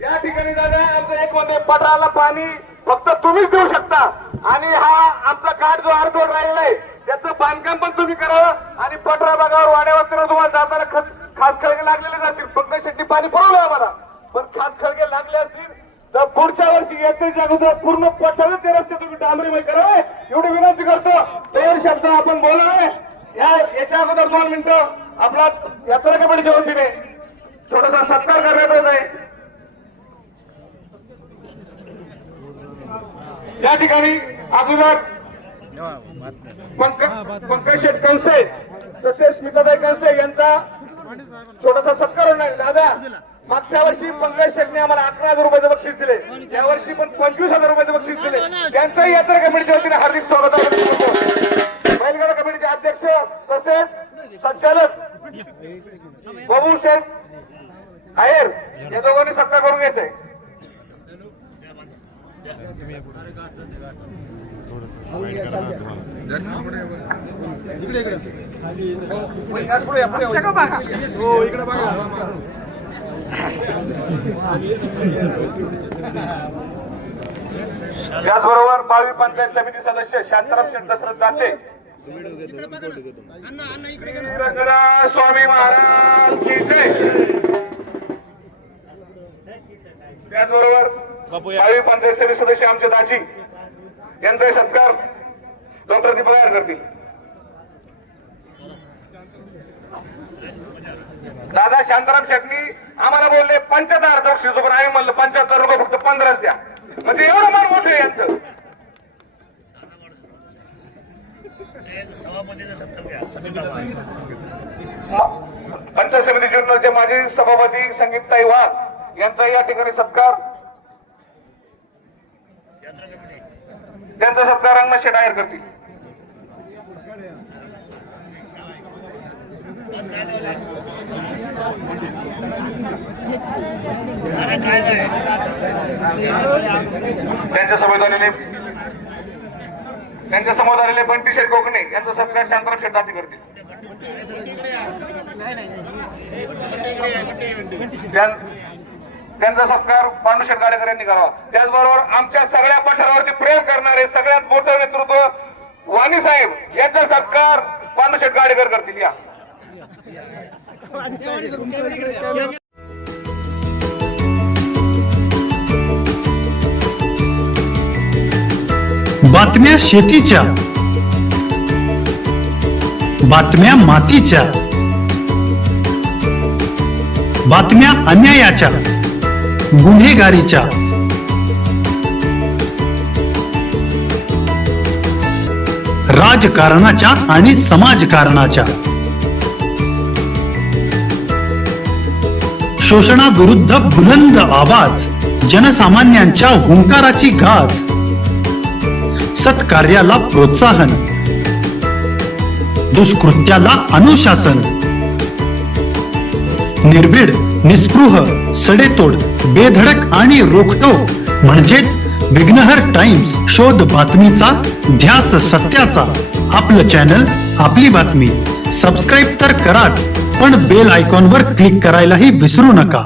या ठिकाणी दादा आमचं एक म्हणजे पठाराला पाणी फक्त तुम्हीच देऊ शकता आणि हा आमचा घाट जो अर्धवट राहिलेला आहे त्याचं बांधकाम पण तुम्ही करावं आणि पठरा भागावर वाड्यावरती तुम्हाला जाताना खास खळगे लागलेले जातील. फक्त शेती पाणी पुरवलं आम्हाला पण खास खळगे लागले असतील तर पुढच्या वर्षी यात्रेच्या अगोदर पूर्ण पठाराचे रस्ते तुम्ही डांबरीमय करावे एवढी विनंती करतो. 2 शब्द आपण बोलावे. याच्या अगोदर 2 मिनिटं आपला यात्रा कमिटीच्या वतीने थोडासा सत्कार करण्यात येत आहे. या ठिकाणी अगोदर पंकज शेठ कंसे तसेच स्मिताताई कंसे यांचा छोटासा सत्कार होणार. दादा मागच्या वर्षी पंकज शेठने आम्हाला 11,000 रुपयाचं बक्षीस दिले, या वर्षी पण 25,000 रुपयाचं बक्षीस दिले. त्यांचाही यात्रा कमिटीच्या वतीने हार्दिक स्वागत करतो. बैलगाडा कमिटीचे अध्यक्ष तसेच संचालक बाबू शेठ आहेर या दोघांनी सत्कार करून घेते. त्याचबरोबर 22 पंचायत समिती सदस्य शांताराम शेठ दशरथ दाते स्वामी महाराज की जय. त्याचबरोबर 22 पंचायत समिती सदस्य आमचे दाजी यांचा सत्कार डॉक्टर दीपक यार करतील. दादा शांताराम शेट्टी आम्हाला बोलले 75,000 बक्षीस पण आम्ही म्हणलं 75 रुपये फक्त 15 द्या म्हणजे एवढं मान मोठं आहे यांचं. पंचायत समिती जुन्नरचे माजी सभापती संगीताई वाघ यांचा या ठिकाणी सत्कार. त्यांचा सत्कार रंगनाथ शेठ आहेर करतील. त्यांच्या समोर आलेले बंटी शेठ कोकणे यांचा सत्कार शांताराम शेठ दाते करतील. त्यांचा सत्कार पांडुशेठ गाडेकर यांनी करावा. त्याचबरोबर आमच्या सगळ्या पठारावरती प्रेम करणारे सगळ्यात मोठं नेतृत्व वाणी साहेब यांचा सत्कार पांडुशेठ गाडेकर करतील. या बातम्या शेतीच्या, बातम्या मातीच्या, बातम्या अन्यायाच्या, गुन्हेगारीच्या, राजकारणाच्या आणि समाजकारणाच्या, शोषणाविरुद्ध बुलंद आवाज, जनसामान्यांच्या हुंकाराची गाज, सत्कार्याला प्रोत्साहन, दुष्कृत्याला अनुशासन, निर्भीड, निस्पृह, सडेतोड, बेधडक आणि रोखटोक म्हणजेच विघ्नहर टाइम्स. शोध बातमीचा, ध्यास सत्याचा. आपलं चॅनल, आपली बातमी. सबस्क्राईब तर कराच, पण बेल आयकॉनवर क्लिक करायलाही विसरू नका.